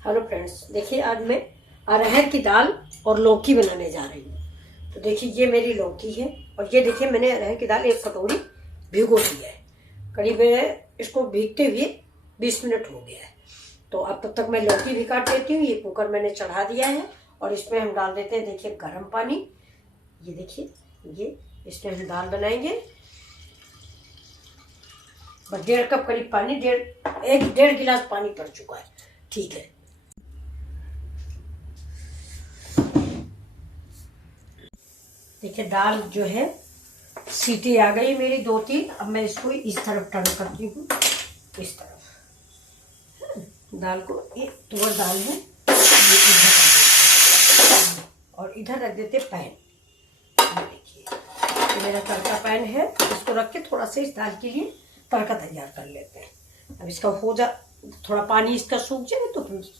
Hello friends, देखिए आज मैं अरहर की दाल और लौकी बनाने जा रही हूँ। तो देखिए ये मेरी लौकी है और ये देखिए मैंने अरहर की दाल 1 कटोरी भिगो दी है। करीब इसको भीगते हुए 20 मिनट हो गया है। तो अब तब तक मैं लौकी भी काट लेती हूँ। ये कुकर मैंने चढ़ा दिया है और इसमें हम डाल देते हैं देखिए गर्म पानी। ये देखिए ये इसमें हम दाल बनाएंगे। बस 1.5 कप करीब पानी, 1.5 गिलास पानी पड़ चुका है। ठीक है, देखिए दाल जो है सीटी आ गई मेरी 2-3। अब मैं इसको इस तरफ टर्न करती हूँ, इस तरफ। दाल को एक तुअर दाल है, ये इधर रख देते और इधर रख देते पैन। ये देखिए ये मेरा तड़का पैन है, इसको रख के थोड़ा सा इस दाल के लिए तड़का तैयार कर लेते हैं। अब इसका हो जा थोड़ा पानी इसका सूख जाए तो फिर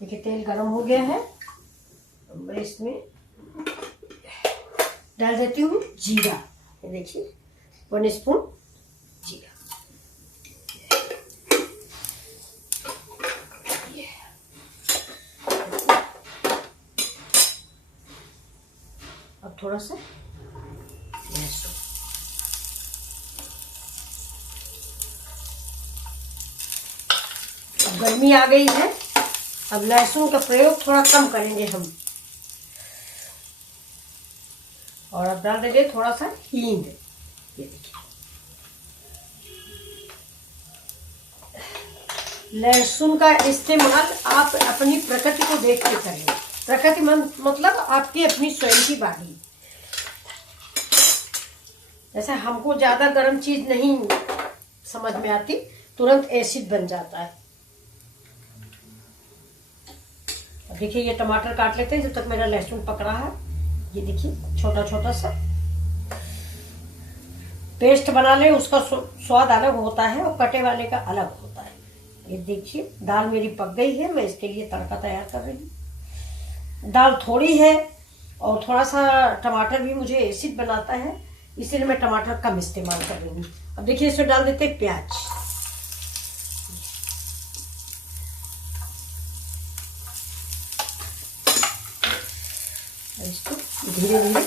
देखिए तेल गरम हो गया है। मैं इसमें डाल देती हूँ जीरा। ये देखिए 1 स्पून जीरा। अब थोड़ा सा लहसुन। अब गर्मी आ गई है, अब लहसुन का प्रयोग थोड़ा कम करेंगे हम। और अब डाल देंगे थोड़ा सा हींग। ये देखिए लहसुन का इस्तेमाल आप अपनी प्रकृति को देख के करें। प्रकृति मतलब आपकी अपनी स्वयं की बाड़ी। जैसे हमको ज्यादा गर्म चीज नहीं समझ में आती, तुरंत एसिड बन जाता है। अब देखिए ये टमाटर काट लेते हैं जब तक मेरा लहसुन पक रहा है। ये देखिए छोटा छोटा सा पेस्ट बना ले, उसका स्वाद अलग होता है और कटे वाले का अलग होता है। ये देखिए दाल मेरी पक गई है, मैं इसके लिए तड़का तैयार कर रही हूँ। दाल थोड़ी है और थोड़ा सा टमाटर भी मुझे एसिड बनाता है, इसीलिए मैं टमाटर कम इस्तेमाल कर रही हूँ। अब देखिए इसमें डाल देते हैं प्याज। इसको धीरे धीरे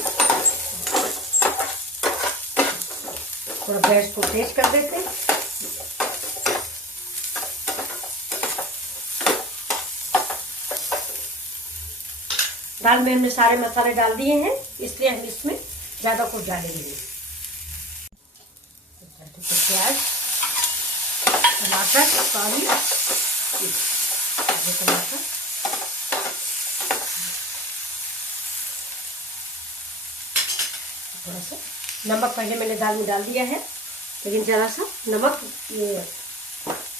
थोड़ा गैस को तेज कर देते हैं। दाल में हमने सारे मसाले डाल दिए हैं, इसलिए हम इसमें ज्यादा कुछ डालेंगे। प्याज, टमाटर, पानी, टमाटर, थोड़ा सा नमक पहले मैंने दाल में डाल दिया है, लेकिन जरा सा नमक ये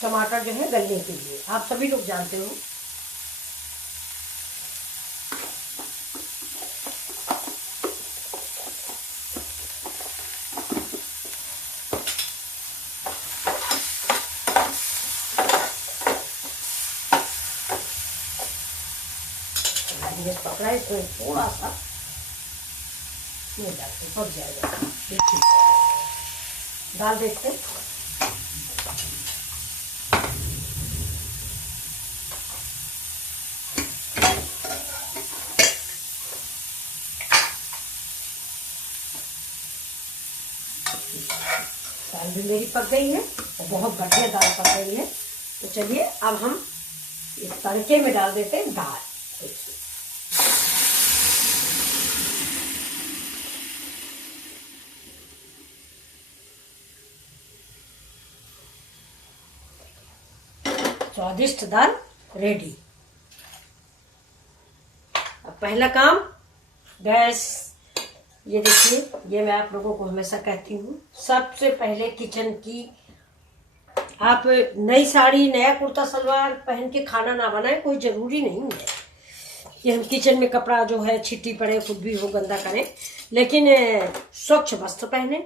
टमाटर जो है गलने के लिए, आप सभी लोग जानते हो। पकड़ा है इसमें थोड़ा सा नहीं डालते, पक जाएगा। देखिए दाल देखते हैं। दाल भी मेरी पक गई है और बहुत बढ़िया दाल पक गई है। तो चलिए अब हम इस तड़के में डाल देते हैं दाल। देखिए स्वादिष्ट दाल रेडी। अब पहला काम गैस। ये देखिए ये मैं आप लोगों को हमेशा कहती हूँ, सबसे पहले किचन की आप नई साड़ी नया कुर्ता सलवार पहन के खाना ना बनाए, कोई जरूरी नहीं है कि हम किचन में कपड़ा जो है छिट्टी पड़े कुछ भी हो गंदा करें, लेकिन स्वच्छ वस्त्र पहने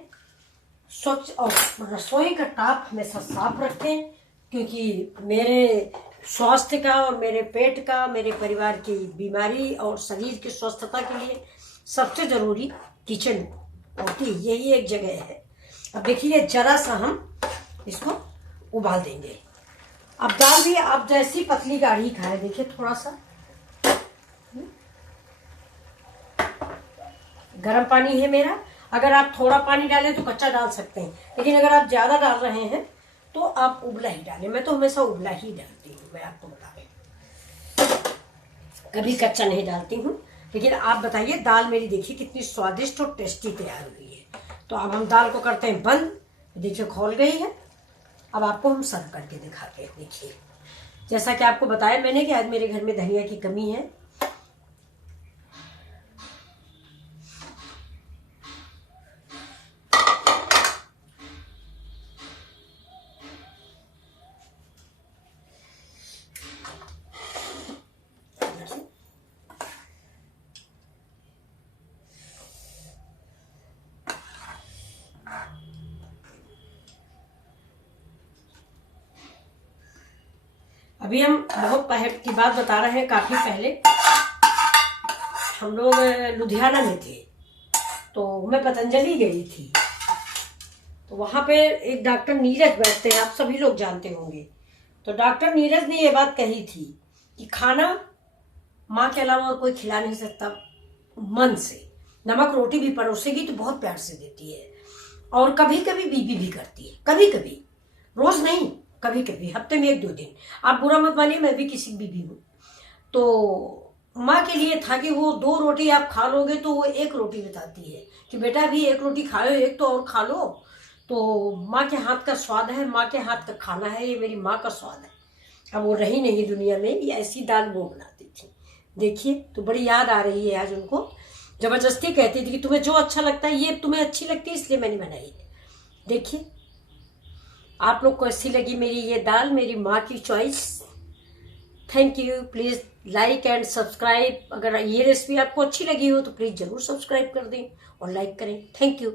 स्वच्छ और रसोई का टॉप हमेशा साफ रखें, क्योंकि मेरे स्वास्थ्य का और मेरे पेट का, मेरे परिवार की बीमारी और शरीर की स्वस्थता के लिए सबसे ज़रूरी किचन होती है, यही एक जगह है। अब देखिए जरा सा हम इसको उबाल देंगे। अब दाल भी आप जैसी पतली गाढ़ी खाए, देखिए थोड़ा सा गर्म पानी है मेरा। अगर आप थोड़ा पानी डालें तो कच्चा डाल सकते हैं, लेकिन अगर आप ज़्यादा डाल रहे हैं तो आप उबला ही डालें। मैं तो हमेशा उबला ही डालती हूँ, मैं आपको बता रही हूँ, कभी कच्चा नहीं डालती हूँ। लेकिन आप बताइए, दाल मेरी देखिए कितनी स्वादिष्ट और टेस्टी तैयार हुई है। तो अब हम दाल को करते हैं बंद। देखिए खोल गई है। अब आपको हम सर्व करके दिखाते हैं। देखिए जैसा कि आपको बताया मैंने कि आज मेरे घर में धनिया की कमी है। अभी हम बहुत पहले की बात बता रहे हैं, काफी पहले हम लोग लुधियाना में थे, तो मैं पतंजलि गई थी। तो वहां पे एक डॉक्टर नीरज बैठते हैं, आप सभी लोग जानते होंगे। तो डॉक्टर नीरज ने ये बात कही थी कि खाना माँ के अलावा और कोई खिला नहीं सकता मन से। नमक रोटी भी परोसेगी तो बहुत प्यार से देती है, और कभी कभी बीबी भी करती है, कभी कभी, रोज नहीं, कभी कभी हफ्ते में 1-2 दिन। आप बुरा मत मानिए, मैं भी किसी बीबी हूँ। तो माँ के लिए था कि वो 2 रोटी आप खा लोगे तो वो 1 रोटी बताती है कि बेटा भी 1 रोटी खाओ, 1 तो और खा लो। तो माँ के हाथ का स्वाद है, माँ के हाथ का खाना है, ये मेरी माँ का स्वाद है। अब वो रही नहीं दुनिया में, ये ऐसी दाल वो बनाती थी। देखिए तो बड़ी याद आ रही है आज उनको। जबरदस्ती कहती थी कि तुम्हें जो अच्छा लगता है, ये तुम्हें अच्छी लगती है इसलिए मैंने बनाई है। देखिए आप लोग को ऐसी लगी मेरी ये दाल, मेरी माँ की choice. Thank you. Please like and subscribe. अगर ये रेसिपी आपको अच्छी लगी हो तो प्लीज़ ज़रूर सब्सक्राइब कर दें और लाइक करें। Thank you.